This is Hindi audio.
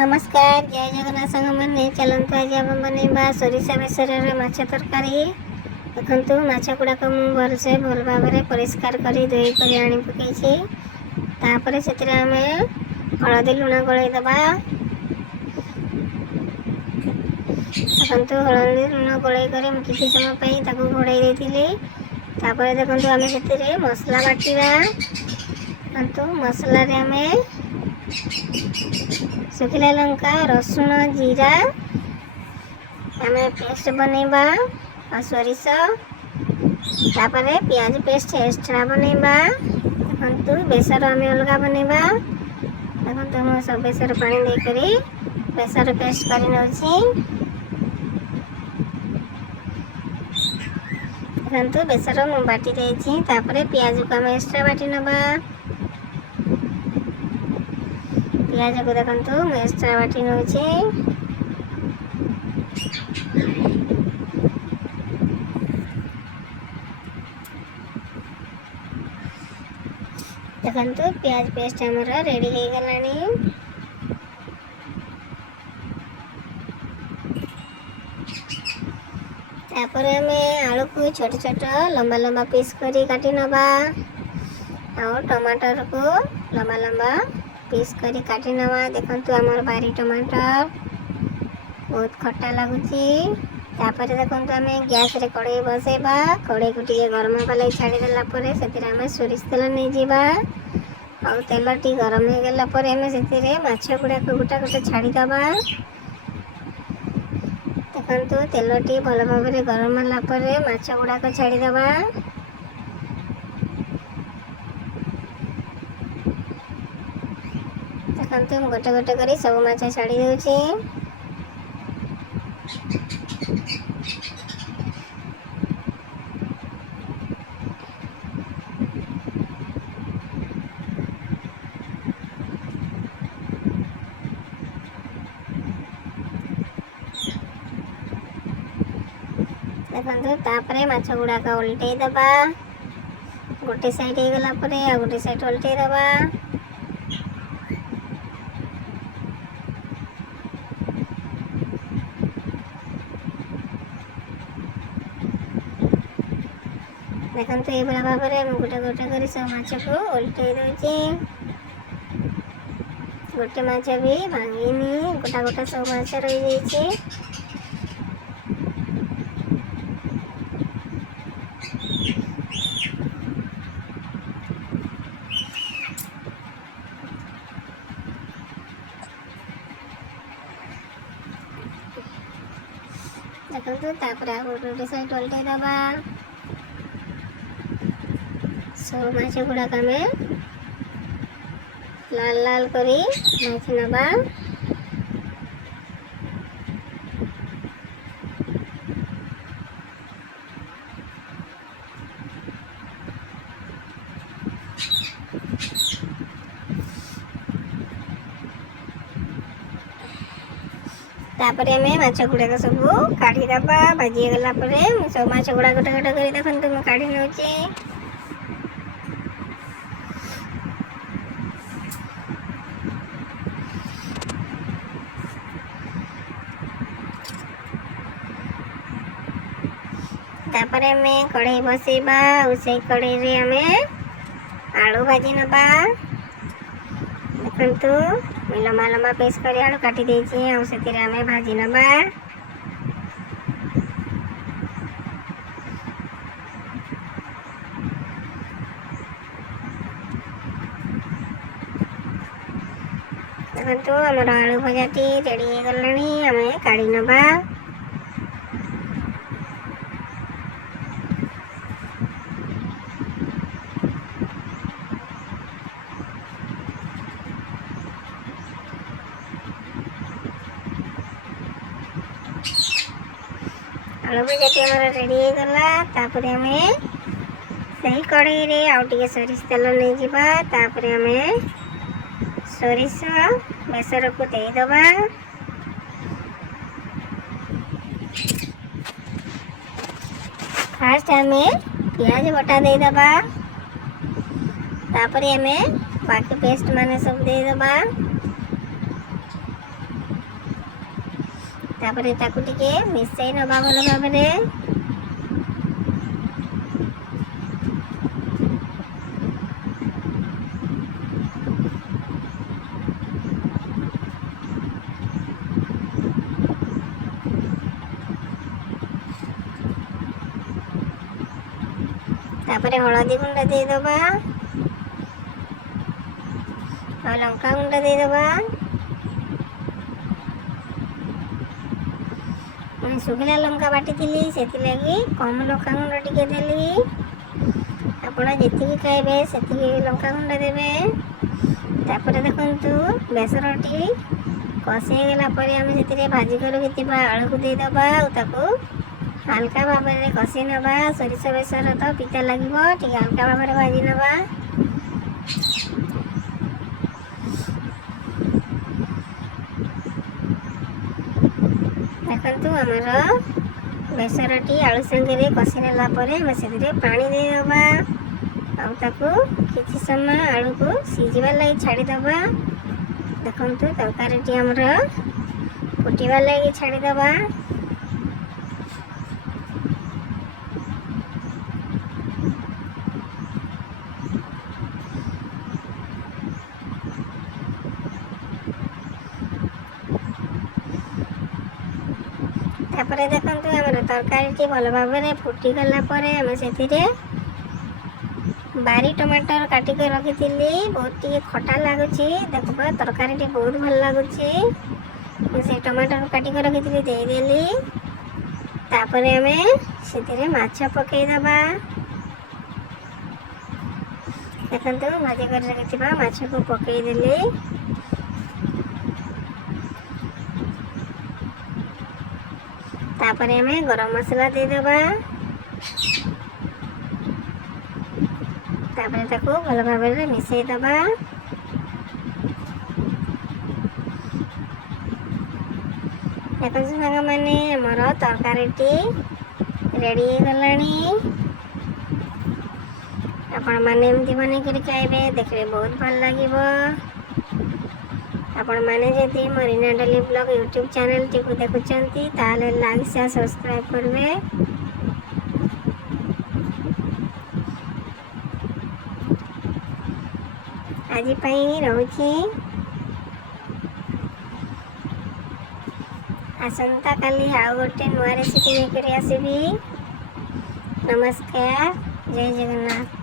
नमस्कार जय जगन्नाथ सांग मैंने चलते आज आम बनवा सोरिषा बेसर माछ तरकारी। देखु माछ गुड़ाक मुझे भल भाव परिष्कार कर धोई कर आनी पकई से आम हलदी लुण गलईदबा। देखु हलदी लुण गलई कर किसी समय घोड़ाई देखी देखो आम से मसला बाटिया। देखो मसला आम सुखिला लंका रसुण जीरा आम पेस्ट बनवा और सोरिष पियाज पेस्ट एक्स्ट्रा बनवा। देखु बेसर आम अलग बनवा। देखो मुझे सब बेसर पानी देकर बेसर पेस्ट कर देखु बेसर मुझे बाटी देती पियाज को आम एक्स्ट्रा बाटी नवा। पियाज को देखु मुझे एक्स्ट्रा बाटी नौ देखु पियाज पेस्ट आमर रेडी हो गलानी। तापर आम आलू को छोट छोट लंबा लंबा पीस करी काटी नवा और टमाटर को लंबा लंबा पीस करी काटी नवा। देखु आमर बारी टमाटर बहुत खट्टा लगुच। देखु आम गैस रे कड़े बसैबा। कड़े को टे गरम कल छाड़देला से सोरिष तेल नहीं जावा और तेल टी गरम हो गला आम से माछ गुड़ाक गोटा गोटे छाड़ीदबा। देखु तेल टी भल भाव गरम है माछ गुड़ाक छाड़ीदबा। देखु गोटे गोटे कर सब माछ छाड़ी दूची। देखु तापरे माछ गुड़ाक उल्टे दबा। गोटे साइड हो गला आ गोटे साइड उल्टे दबा। देखु ये भाव में गोटे गोटे कर सब माछ को उल्टे दूची। गोटे माछ भी भांगीनी गोटा गोटा सब माछ रही जाइए। देखु गोटे साइड उल्टे दबा। सब माछ गुड़ाक आम लाल लाल करी भाजी नवा। तापर आम माछ गुड़ाक सब काढ़ीदबा। भाजी गला सब माछ गुड़ा गोटे गोटे कर देखते मुझे काढ़ी नौ। तापर आम कढ़ई बसैबा और से कढ़ई रे आम आलू भाजी नवा। देखु लम्बा लम्बा पीस कर आलू काटी देती और से आम भाजी नवा। देखु आमर आलू भजाटी रेडी हो गलानी आम काढ़ी नवा। आलू भजाटी आमर रेडी हो गला। तापर आम सही कड़ई रे आउ टे सोरिष तेल नहीं जावा। तापर आम सोरिष बेसर को देदबा। फास्ट आम पियाज बटा देदबा। तापर आम बाकी पेस्ट माने सब देदबा। तापरे ताकू टिके मिसई नबा भल भाबरे। तापरे हलदी गुंड दे दबा और लंका गुंड दे दबा। मैं सुखिला लंका बाटी थी से कम लंका गुंड टिके देली। आपण जी खाइबे से लंका गुंड देवे। तापर देखु बेसरटी कषि गला आम से भाजी कर आलू को दे दबा और हल्का भाव में कषि नवा। सोरिष बेसर तो पिता लगे टे हल्का भाव में भाजी नवा। देखु आमर बेसरटी आलू सांगे कषि नेला से पानी दे दबा और किसी समय आलू को सीझार लगी छाड़ीदबा। देखु तरकारी आमर फुटबार लगी छाड़ीदबा। तापर देखु आम तरकारी भल भाव में फुटी गला आम से बारी टमाटर काटिक रखी बहुत टी खटा लगुच। देख तरकारी बहुत भल लगुच। से टमाटर काटिक रखी देदेली। तापर आम से माछ पकईदबा। देखु भाजी कर रखी माछ को पकईदेली। तापर आम गरम मसला दे दबा। तापर ताको भल भाव में मिसई दबा। देखो सांग मैंने आमर तरकारी रेडी गलानी। आपण मैंने एमती बन कर खाइबे देखिए बहुत भल लगे। आपण मैंने जदि मो Reena daily blog YouTube channel T को देखुंती ताले लाइक शेयर सब्सक्राइब करबे। आज रोची आसंता काली आउ गोटे नुआ रेसिपी लेकर आसबी। नमस्कार, जय जगन्नाथ।